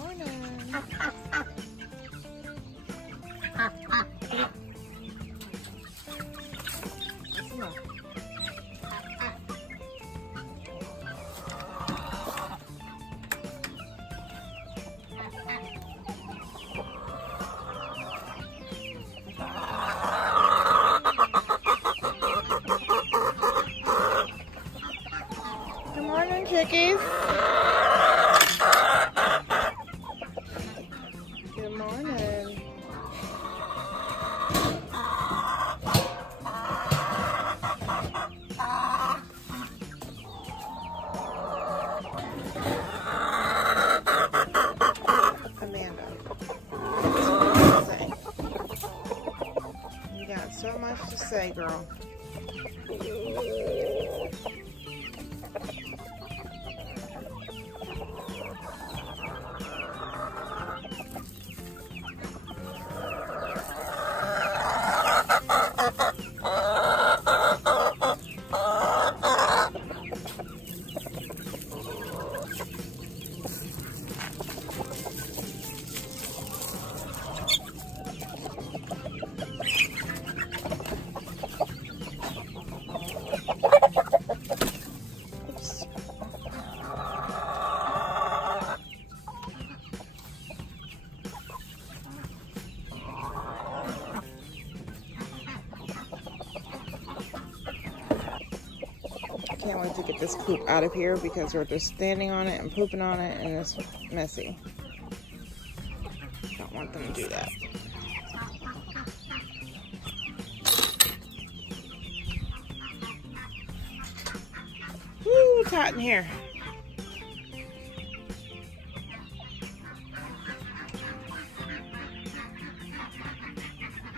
morning. Good morning, chickies. Good morning. Amanda, you got so much to say, girl. Can't wait to get this poop out of here because we're just standing on it and pooping on it and it's messy. Don't want them to do that. Woo, it's hot in here.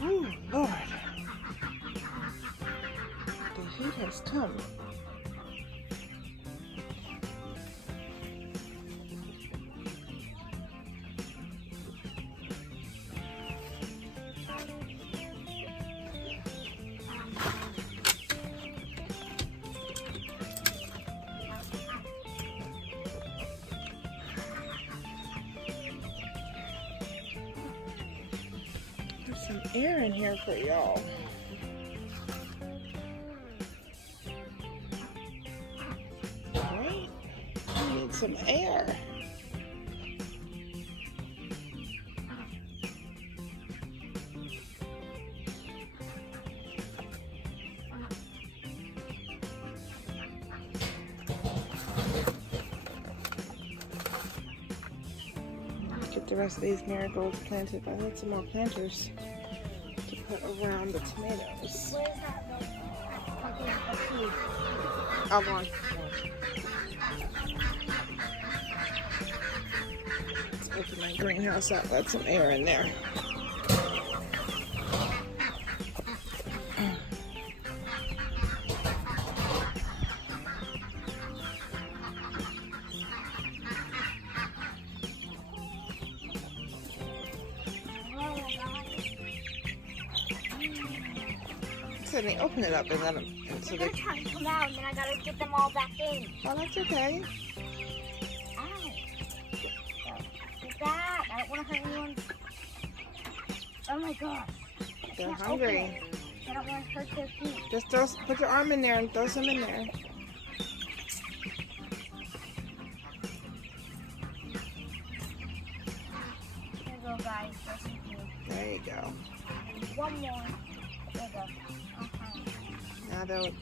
Oh, Lord. The heat has come. There's some air in here for y'all. Right? I need some air. Get the rest of these marigolds planted. I need some more planters to put around the tomatoes. I'll go on. Let's open my greenhouse up. Let some air in there. So they open it up and let them. So they're trying to come out, and then I gotta get them all back in. Oh, that's okay. Ow. Get back. I don't want to hurt anyone. Oh my gosh. They're hungry. I don't want to hurt their feet. Just put your arm in there and throw some in there. There you go, guys. There you go. One more. There you go.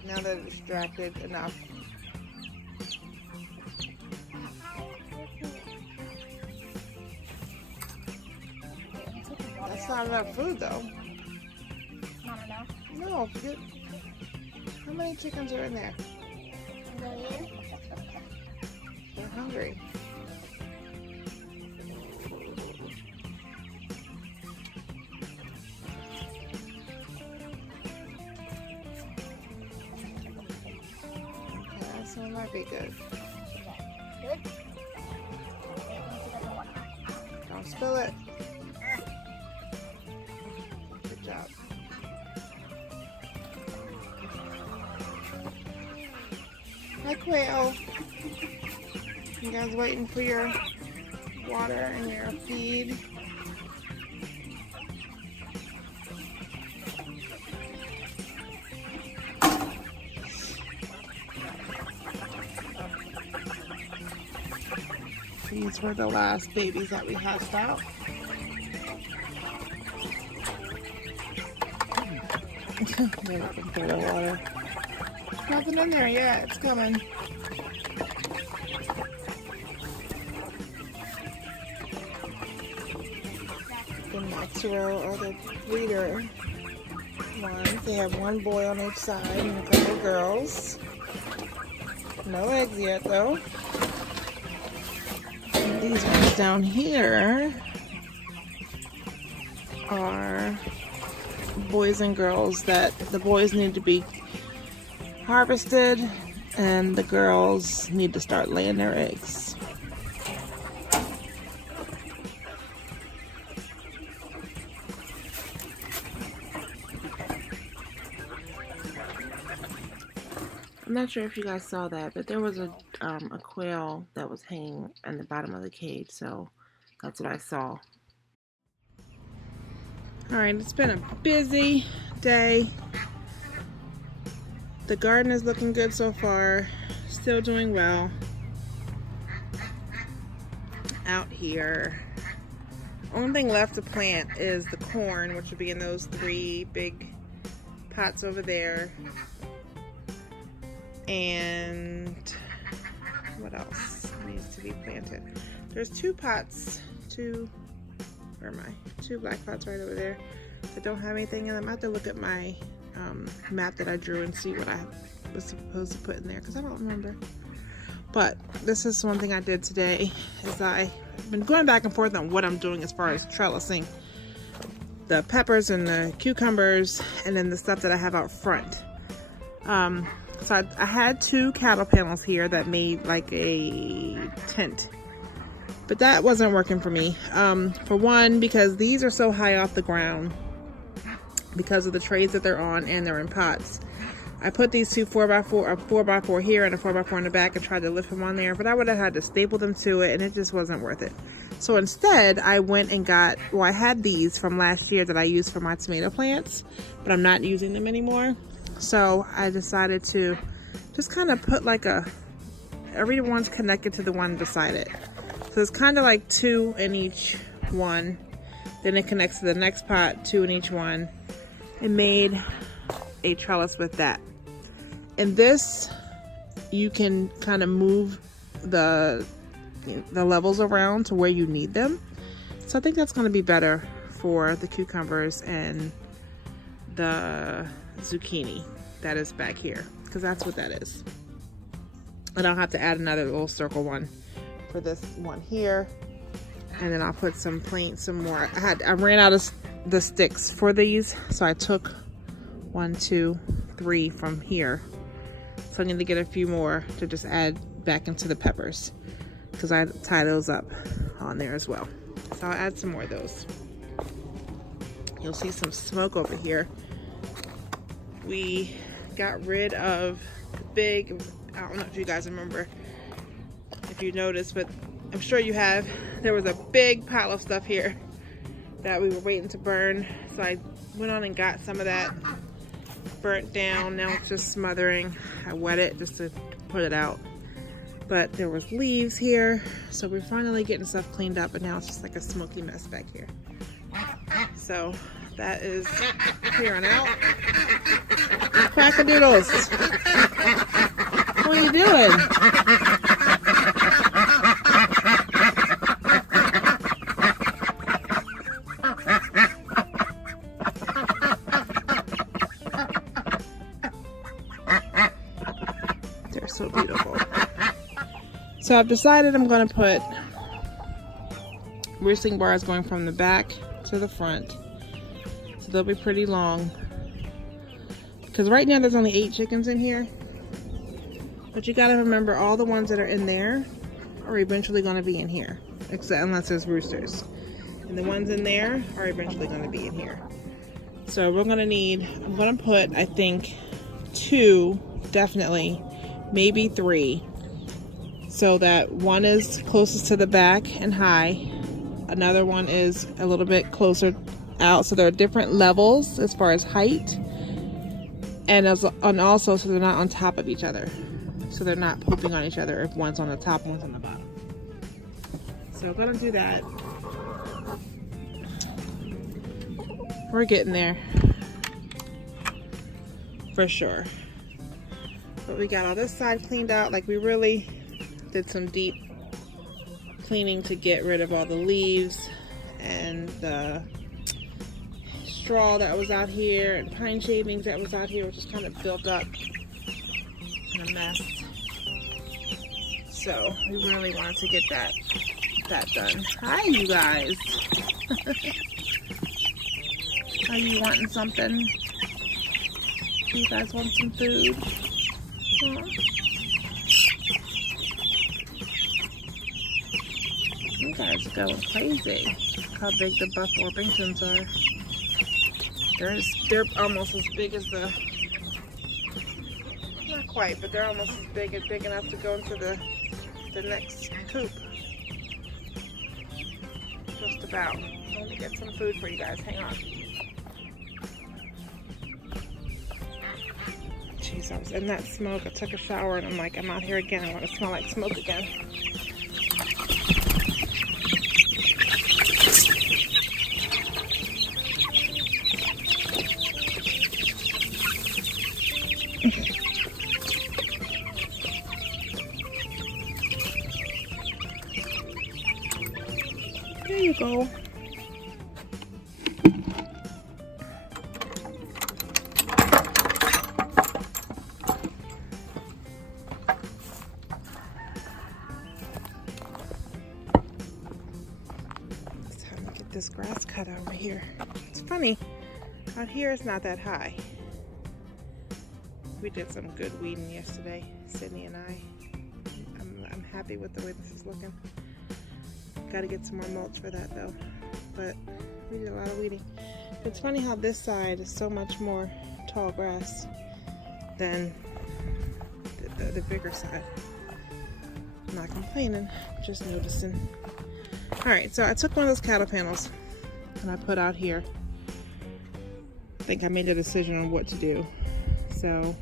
Now they're distracted enough. That's not enough food, though. Not enough? No. How many chickens are in there? A million? They're hungry. So it might be good. Good? Don't spill it. Good job. Hi, Quail. You guys waiting for your water and your feed. These were the last babies that we hatched out. They're looking for the water. Nothing in there yet. It's coming. The next row are the breeder ones. They have one boy on each side and a couple girls. No eggs yet though. And these ones down here are boys and girls that the boys need to be harvested and the girls need to start laying their eggs. I'm not sure if you guys saw that, but there was a quail that was hanging in the bottom of the cage, so that's what I saw. Alright, it's been a busy day. The garden is looking good so far. Still doing well. Out here. Only thing left to plant is the corn, which will be in those 3 big pots over there. And what else needs to be planted? There's 2 pots, where am I? 2 black pots right over there that don't have anything in them. I have to look at my map that I drew and see what I was supposed to put in there because I don't remember. But this is one thing I did today is I've been going back and forth on what I'm doing as far as trellising the peppers and the cucumbers and then the stuff that I have out front. So I had 2 cattle panels here that made like a tent, but that wasn't working for me. For one, because these are so high off the ground because of the trays that they're on and they're in pots. I put these 2 4x4, a 4x4 here and a 4x4 in the back and tried to lift them on there, but I would have had to staple them to it and it just wasn't worth it. So instead I went and got, well, I had these from last year that I used for my tomato plants, but I'm not using them anymore. So I decided to just kind of put like everyone's connected to the one beside it. So it's kind of like 2 in each one. Then it connects to the next pot, 2 in each one. And made a trellis with that. And this, you can kind of move the levels around to where you need them. So I think that's going to be better for the cucumbers and the zucchini that is back here, because that's what that is. And I'll have to add another little circle one for this one here, and then I'll put some more. I ran out of the sticks for these, so I took 1, 2, 3 from here. So I need to get a few more to just add back into the peppers, because I tie those up on there as well. So I'll add some more of those. You'll see some smoke over here. We got rid of the big, I don't know if you guys remember, if you noticed, but I'm sure you have. There was a big pile of stuff here that we were waiting to burn. So I went on and got some of that burnt down. Now it's just smothering. I wet it just to put it out. But there was leaves here. So we're finally getting stuff cleaned up, but now it's just like a smoky mess back here. So that is clearing out. Quackadoodles. What are you doing? They're so beautiful. So I've decided I'm going to put roosting bars going from the back to the front. So they'll be pretty long. Because right now there's only 8 chickens in here. But you gotta remember all the ones that are in there are eventually gonna be in here. Except unless there's roosters. And the ones in there are eventually gonna be in here. So we're gonna need, I'm gonna put, I think, 2, definitely, maybe 3 so that one is closest to the back and high, another one is a little bit closer out, so there are different levels as far as height, and also so they're not on top of each other, so they're not pooping on each other if one's on the top and one's on the bottom. So I'm gonna do that. We're getting there for sure. But we got all this side cleaned out. Like, we really did some deep cleaning to get rid of all the leaves and the straw that was out here and pine shavings that was out here, which is kind of built up in a mess. So we really wanted to get that done. Hi, you guys. Are you wanting something? You guys want some food? Huh? You guys are going crazy. Look how big the buff Orpingtons are. They're almost as big as the, not quite, but they're almost as big enough to go into the next coop. Just about. Let me get some food for you guys. Hang on. Jeez, I was in that smoke. I took a shower and I'm like, I'm out here again. I want to smell like smoke again. There you go. It's time to get this grass cut over here. It's funny, out here it's not that high. We did some good weeding yesterday, Sydney and I. I'm happy with the way this is looking. Got to get some more mulch for that though, but we did a lot of weeding. It's funny how this side is so much more tall grass than the bigger side. I'm not complaining, just noticing. Alright, so I took one of those cattle panels and I put out here. I think I made a decision on what to do. So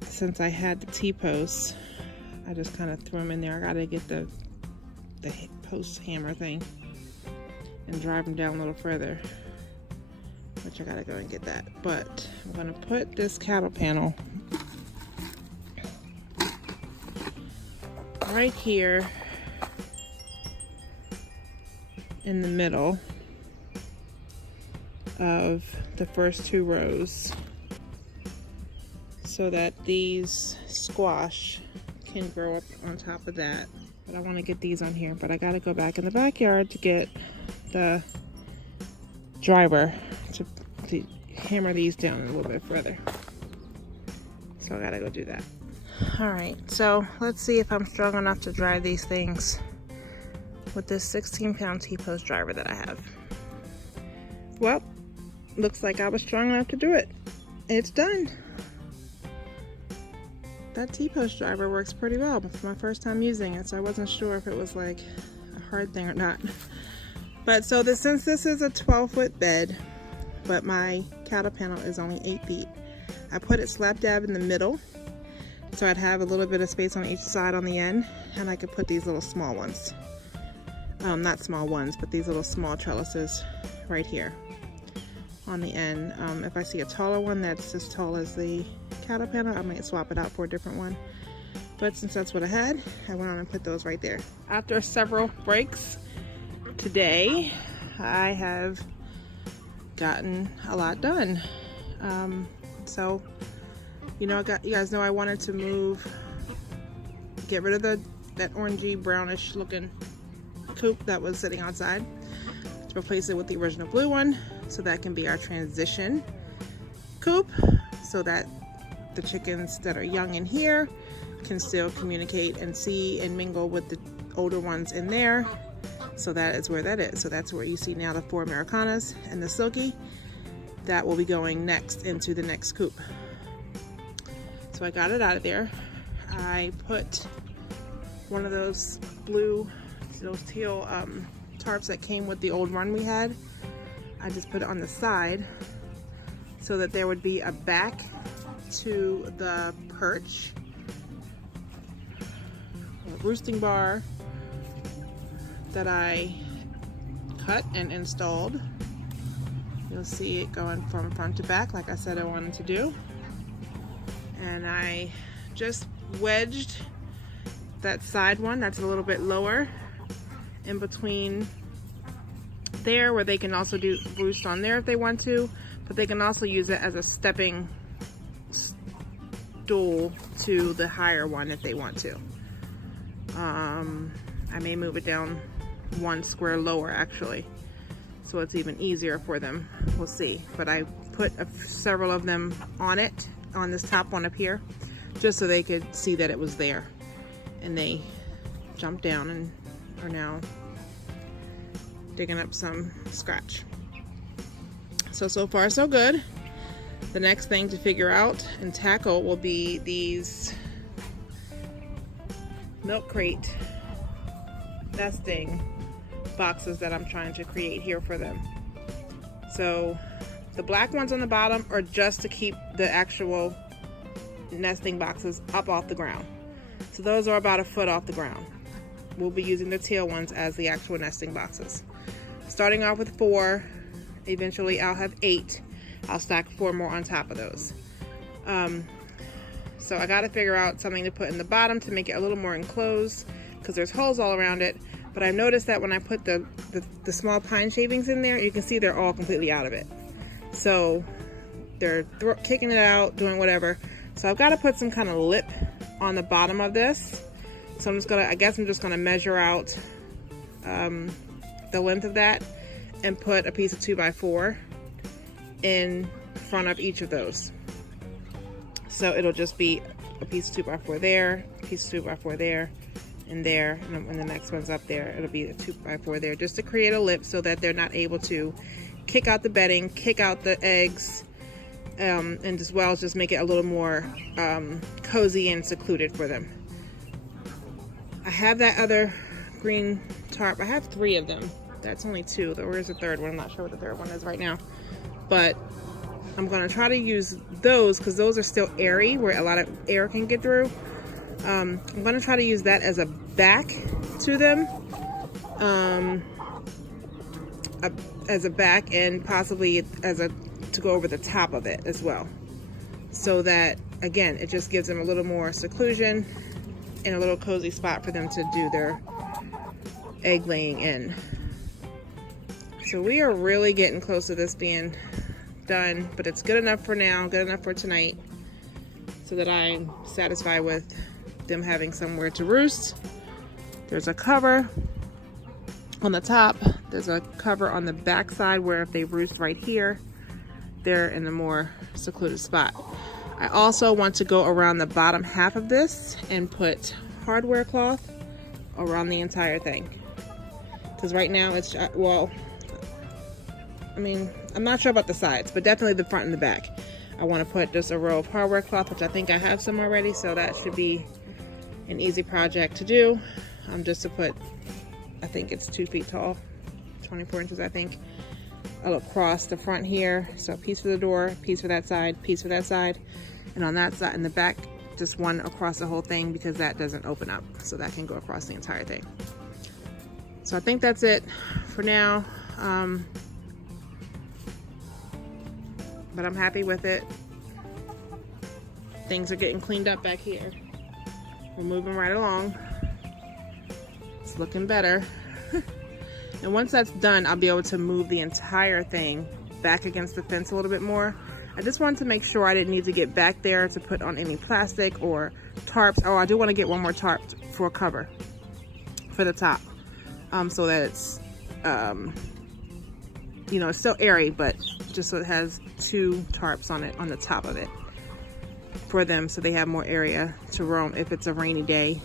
since I had the T-posts, I just kind of threw them in there. I got to get the post hammer thing and drive them down a little further, which I gotta go and get that. But I'm gonna put this cattle panel right here in the middle of the first two rows so that these squash can grow up on top of that. But I want to get these on here, but I got to go back in the backyard to get the driver to hammer these down a little bit further. So I got to go do that. Alright, so let's see if I'm strong enough to drive these things with this 16-pound T-post driver that I have. Well, looks like I was strong enough to do it. It's done. That T-post driver works pretty well. It's my first time using it, so I wasn't sure if it was like a hard thing or not. But so since this is a 12-foot bed, but my cattle panel is only 8 feet, I put it slap dab in the middle, so I'd have a little bit of space on each side on the end, and I could put these little small ones. Not small ones, but these little small trellises right here on the end. If I see a taller one that's as tall as the cattle panel, I might swap it out for a different one. But since that's what I had, I went on and put those right there. After several breaks today, I have gotten a lot done. So, you know, you guys know I wanted to get rid of that orangey brownish looking coop that was sitting outside, to replace it with the original blue one, so that can be our transition coop, so that the chickens that are young in here can still communicate and see and mingle with the older ones in there. So that is where that is. So that's where you see now the 4 Americanas and the Silky. That will be going next into the next coop. So I got it out of there. I put one of those those teal tarps that came with the old run we had. I just put it on the side so that there would be a back to the perch, a roosting bar that I cut and installed. You'll see it going from front to back like I said I wanted to do. And I just wedged that side one that's a little bit lower in between there, where they can also do roost on there if they want to, but they can also use it as a stepping stool to the higher one if they want to. I may move it down one square lower actually, so it's even easier for them. We'll see. But I put several of them on it, on this top one up here, just so they could see that it was there. And they jumped down and are now digging up some scratch. So far so good. The next thing to figure out and tackle will be these milk crate nesting boxes that I'm trying to create here for them. So the black ones on the bottom are just to keep the actual nesting boxes up off the ground. So those are about a foot off the ground. We'll be using the tail ones as the actual nesting boxes. Starting off with 4, eventually I'll have 8. I'll stack 4 more on top of those. So I got to figure out something to put in the bottom to make it a little more enclosed, because there's holes all around it. But I noticed that when I put the small pine shavings in there, you can see they're all completely out of it. So they're kicking it out, doing whatever. So I've got to put some kind of lip on the bottom of this. So I guess I'm just gonna measure out the length of that and put a piece of 2x4 in front of each of those. So it'll just be a piece of 2x4 there, a piece of 2x4 there, and there, and when the next one's up there, it'll be a 2x4 there, just to create a lip so that they're not able to kick out the bedding, kick out the eggs, and as well as just make it a little more cozy and secluded for them. I have that other green tarp. I have 3 of them. That's only 2. Where's the third one? I'm not sure what the third one is right now. But I'm going to try to use those because those are still airy, where a lot of air can get through. I'm going to try to use that as a back to them. As a back, and possibly to go over the top of it as well. So that, again, it just gives them a little more seclusion and a little cozy spot for them to do their egg laying in. So we are really getting close to this being done, but it's good enough for now, good enough for tonight, so that I'm satisfied with them having somewhere to roost. There's a cover on the top. There's a cover on the back side where if they roost right here, they're in a more secluded spot. I also want to go around the bottom half of this and put hardware cloth around the entire thing. Because right now it's, well, I mean, I'm not sure about the sides, but definitely the front and the back. I want to put just a row of hardware cloth, which I think I have some already, so that should be an easy project to do. Just to put, I think it's 2 feet tall, 24 inches I think, across the front here. So a piece for the door, piece for that side, piece for that side, and on that side in the back, just one across the whole thing, because that doesn't open up, so that can go across the entire thing. So I think that's it for now. But I'm happy with it. Things are getting cleaned up back here. We're moving right along. It's looking better. And once that's done, I'll be able to move the entire thing back against the fence a little bit more. I just wanted to make sure I didn't need to get back there to put on any plastic or tarps. Oh, I do want to get one more tarp for a cover for the top, so that it's, you know, it's still airy, but just so it has 2 tarps on it, on the top of it, for them, so they have more area to roam if it's a rainy day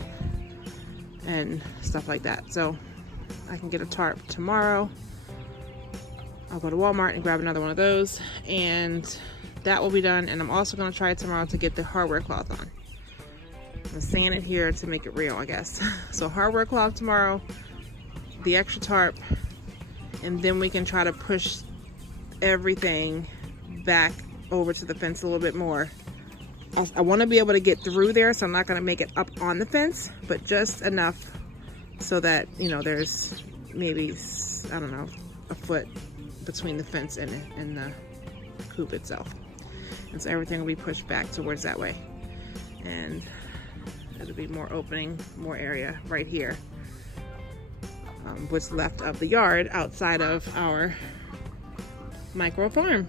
and stuff like that. So I can get a tarp tomorrow. I'll go to Walmart and grab another one of those, and that will be done. And I'm also going to try tomorrow to get the hardware cloth on. I'm sand it here to make it real, I guess. So hardware cloth tomorrow, the extra tarp, and then we can try to push everything back over to the fence a little bit more. I want to be able to get through there, so I'm not going to make it up on the fence, but just enough so that, you know, there's maybe, I don't know, a foot between the fence and the coop itself. And so everything will be pushed back towards that way. And it'll be more opening, more area right here. What's left of the yard outside of our micro farm.